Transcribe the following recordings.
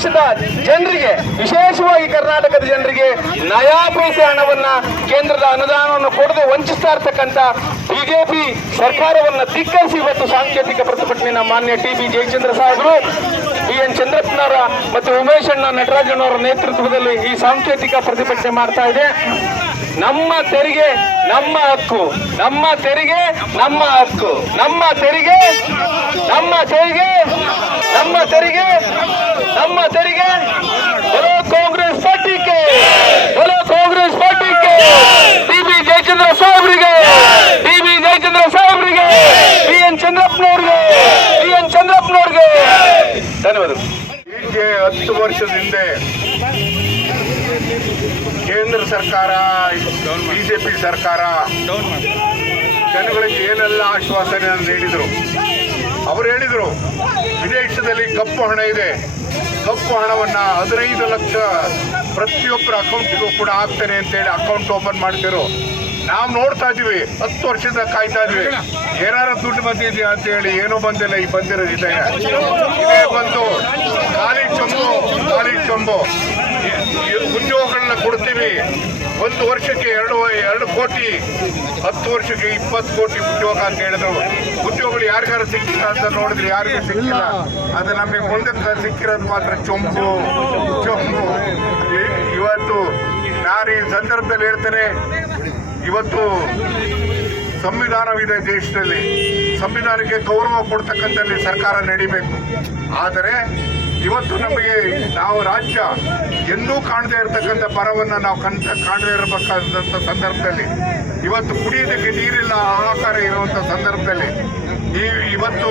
ದೇಶದ ಜನರಿಗೆ, ವಿಶೇಷವಾಗಿ ಕರ್ನಾಟಕದ ಜನರಿಗೆ ನಯಾ ಪೈಸೆ ಹಣವನ್ನ, ಕೇಂದ್ರದ ಅನುದಾನವನ್ನು ಕೊಡದೆ ವಂಚಿಸ್ತಾ ಇರ್ತಕ್ಕಂಥ ಬಿಜೆಪಿ ಸರ್ಕಾರವನ್ನ ಧಿಕ್ಕರಿಸಿ ಇವತ್ತು ಸಾಂಕೇತಿಕ ಪ್ರತಿಭಟನೆಯ ಮಾನ್ಯ ಟಿ.ಬಿ. ಜಯಚಂದ್ರ ಸಾಹೇಬರು, ಬಿ.ಎನ್. ಚಂದ್ರಪ್ಪನವರ ಮತ್ತು ಉಮೇಶ್ ಅಣ್ಣ ನಟರಾಜನವರ ನೇತೃತ್ವದಲ್ಲಿ ಈ ಸಾಂಕೇತಿಕ ಪ್ರತಿಭಟನೆ ಮಾಡ್ತಾ ಇದೆ. ನಮ್ಮ ತೆರಿಗೆ ನಮ್ಮ ಹಕ್ಕು, ನಮ್ಮ ತೆರಿಗೆ ನಮ್ಮ ಹಕ್ಕು, ನಮ್ಮ ತೆರಿಗೆ ನಮ್ಮ ತೆರಿಗೆ ನಮ್ಮ ತೆರಿಗೆ ನಮ್ಮ ತೆರಿಗೆ. बोलो कांग्रेस पार्टी के, बोलो कांग्रेस पार्टी के, ಟಿ.ಬಿ. ಜಯಚಂದ್ರ ಸಾಹೇಬರಿಗೆ, ಟಿ.ಬಿ. ಜಯಚಂದ್ರ ಸಾಹೇಬರಿಗೆ, ಬಿ.ಎನ್. ಚಂದ್ರಪ್ಪನವ್ರಿಗೆ, ಬಿ.ಎನ್. ಚಂದ್ರಪ್ಪನವ್ರಿಗೆ ಧನ್ಯವಾದಗಳು. ಹೀಗೆ 10 ವರ್ಷದ ಹಿಂದೆ ಕೇಂದ್ರ ಸರ್ಕಾರ, ಬಿಜೆಪಿ ಸರ್ಕಾರ ಜನಗಳಿಗೆ ಏನೆಲ್ಲ ಆಶ್ವಾಸನೆಯನ್ನು ನೀಡಿದರು. ಅವರು ಹೇಳಿದರು ವಿದೇಶದಲ್ಲಿ ಕಪ್ಪು ಹಣ ಇದೆ, ಕಪ್ಪು ಹಣವನ್ನು 15 ಲಕ್ಷ ಪ್ರತಿಯೊಬ್ಬರ ಅಕೌಂಟ್ಗೂ ಕೂಡ ಹಾಕ್ತೇನೆ ಅಂತೇಳಿ ಅಕೌಂಟ್ ಓಪನ್ ಮಾಡ್ತಿರು. ನಾವು ನೋಡ್ತಾ ಇದ್ದೀವಿ, 10 ವರ್ಷದಿಂದ ಕಾಯ್ತಾ ಇದ್ವಿ ಏನಾರ ದುಡ್ಡು ಬಂದಿದೆಯಾ ಅಂತ ಹೇಳಿ. ಏನೂ ಬಂದಿಲ್ಲ. ಈ ಬಂದಿರೋದಿದೆ ಇದೇ ಬಂದು ಖಾಲಿ ಚೊಂಬು ಉದ್ಯೋಗಗಳನ್ನ ಕೊಡ್ತೀವಿ. 1 ವರ್ಷಕ್ಕೆ 2 ಕೋಟಿ, 10 ವರ್ಷಕ್ಕೆ 20 ಕೋಟಿ ಉದ್ಯೋಗ ಅಂತ ಹೇಳಿದ್ರು. ಉದ್ಯೋಗಗಳು ಯಾರಿಗಾರು ಸಿಕ್ಕಿಲ್ಲ ಅಂತ ನೋಡಿದ್ರೆ ಯಾರಿಗೂ ಸಿಕ್ಕಿಲ್ಲ. ಅದು ನಮಗೆ ಮುಂದಕ್ಕೆ ಸಿಕ್ಕಿರೋದು ಮಾತ್ರ ಚೊಂಬು. ಇವತ್ತು ನಾನು ಈ ಸಂದರ್ಭದಲ್ಲಿ ಹೇಳ್ತೇನೆ, ಇವತ್ತು ಸಂವಿಧಾನವಿದೆ ದೇಶದಲ್ಲಿ, ಸಂವಿಧಾನಕ್ಕೆ ಗೌರವ ಕೊಡ್ತಕ್ಕಂಥಲ್ಲಿ ಸರ್ಕಾರ ನಡಿಬೇಕು. ಆದರೆ ಇವತ್ತು ನಮಗೆ ನಾವು ರಾಜ್ಯ ಎಂದೂ ಕಾಣದೇ ಇರತಕ್ಕಂಥ ಬರವನ್ನು ನಾವು ಕಾಣದೇ ಇರಬೇಕಾದಂಥ ಸಂದರ್ಭದಲ್ಲಿ, ಇವತ್ತು ಕುಡಿಯೋದಕ್ಕೆ ನೀರಿಲ್ಲ ಹಾಹಾಕಾರ ಇರುವಂಥ ಸಂದರ್ಭದಲ್ಲಿ ಇವತ್ತು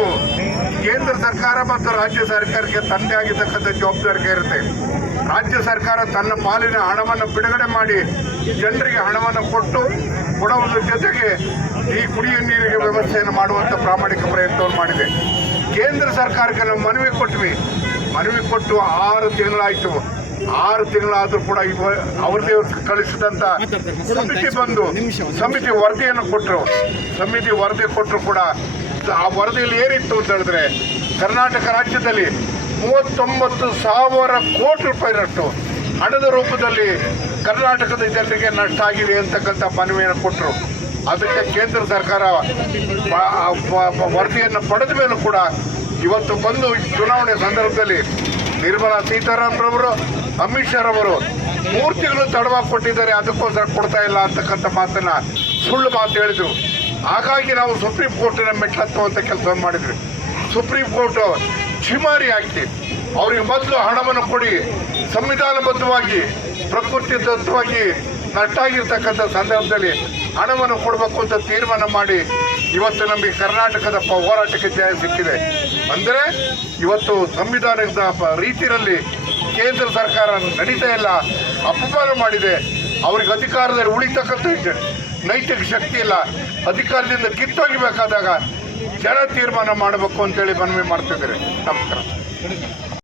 ಕೇಂದ್ರ ಸರ್ಕಾರ ಮತ್ತು ರಾಜ್ಯ ಸರ್ಕಾರಕ್ಕೆ ತಂದೆ ಆಗಿರ್ತಕ್ಕಂಥ ಜವಾಬ್ದಾರಿಕೆ ಇರುತ್ತೆ. ರಾಜ್ಯ ಸರ್ಕಾರ ತನ್ನ ಪಾಲಿನ ಹಣವನ್ನು ಬಿಡುಗಡೆ ಮಾಡಿ ಜನರಿಗೆ ಹಣವನ್ನು ಕೊಡುವುದರ ಜೊತೆಗೆ ಈ ಕುಡಿಯುವ ನೀರಿಗೆ ವ್ಯವಸ್ಥೆಯನ್ನು ಮಾಡುವಂಥ ಪ್ರಾಮಾಣಿಕ ಪ್ರಯತ್ನವನ್ನು ಮಾಡಿದೆ. ಕೇಂದ್ರ ಸರ್ಕಾರಕ್ಕೆ ನಾವು ಮನವಿ ಕೊಟ್ಟು 6 ತಿಂಗಳಾಯಿತು. 6 ತಿಂಗಳಾದರೂ ಕೂಡ ಅವ್ರದೇ ಕಳಿಸಿದಂಥ ಸಮಿತಿ ಬಂದು ಸಮಿತಿ ವರದಿಯನ್ನು ಕೊಟ್ಟರು. ಸಮಿತಿ ವರದಿ ಕೊಟ್ಟರು ಕೂಡ ಆ ವರದಿಯಲ್ಲಿ ಏನಿತ್ತು ಅಂತ ಹೇಳಿದ್ರೆ, ಕರ್ನಾಟಕ ರಾಜ್ಯದಲ್ಲಿ 39,000 ಕೋಟಿ ರೂಪಾಯಿನಷ್ಟು ಹಣದ ರೂಪದಲ್ಲಿ ಕರ್ನಾಟಕದ ಜನರಿಗೆ ನಷ್ಟ ಆಗಿದೆ ಅಂತಕ್ಕಂಥ ಮನವಿಯನ್ನು ಕೊಟ್ಟರು. ಅದಕ್ಕೆ ಕೇಂದ್ರ ಸರ್ಕಾರ ವರದಿಯನ್ನು ಪಡೆದ ಮೇಲೂ ಕೂಡ ಇವತ್ತು ಬಂದು ಚುನಾವಣೆ ಸಂದರ್ಭದಲ್ಲಿ ನಿರ್ಮಲಾ ಸೀತಾರಾಮನ್, ಅಮಿತ್ ಶಾ ರವರು 3 ತಿಂಗಳು ತಡವಾಗಿ ಕೊಟ್ಟಿದ್ದಾರೆ, ಅದಕ್ಕೋಸ್ಕರ ಕೊಡ್ತಾ ಇಲ್ಲ ಅಂತಕ್ಕಂಥ ಮಾತನ್ನ ಸುಳ್ಳು ಮಾತು ಹೇಳಿದರು. ಹಾಗಾಗಿ ನಾವು ಸುಪ್ರೀಂ ಕೋರ್ಟಿನ ಮೆಟ್ಲತ್ತುವಂಥ ಕೆಲಸವನ್ನು ಮಾಡಿದ್ವಿ. ಸುಪ್ರೀಂ ಕೋರ್ಟ್ ಚಿಮಾರಿ ಹಾಕಿ ಅವ್ರಿಗೆ ಮೊದಲು ಹಣವನ್ನು ಕೊಡಿ, ಸಂವಿಧಾನಬದ್ಧವಾಗಿ ಪ್ರಕೃತಿದತ್ತವಾಗಿ ನಷ್ಟ ಆಗಿರ್ತಕ್ಕಂಥ ಸಂದರ್ಭದಲ್ಲಿ ಹಣವನ್ನು ಕೊಡಬೇಕು ಅಂತ ತೀರ್ಮಾನ ಮಾಡಿ ಇವತ್ತು ನಮಗೆ ಕರ್ನಾಟಕದ ಹೋರಾಟಕ್ಕೆ ಜಯ ಸಿಕ್ಕಿದೆ. ಅಂದರೆ ಇವತ್ತು ಸಂವಿಧಾನದ ರೀತಿಯಲ್ಲಿ ಕೇಂದ್ರ ಸರ್ಕಾರ ನಡೀತಾ ಇಲ್ಲ, ಅಪಮಾನ ಮಾಡಿದೆ. ಅವ್ರಿಗೆ ಅಧಿಕಾರದಲ್ಲಿ ಉಳಿತಕ್ಕಂಥ ನೈತಿಕ ಶಕ್ತಿ ಇಲ್ಲ. ಅಧಿಕಾರದಿಂದ ಕಿತ್ತೋಗಿಬೇಕಾದಾಗ ಜನ ತೀರ್ಮಾನ ಮಾಡಬೇಕು ಅಂತೇಳಿ ಮನವಿ ಮಾಡ್ತಿದ್ದಾರೆ. ನಮಸ್ಕಾರ.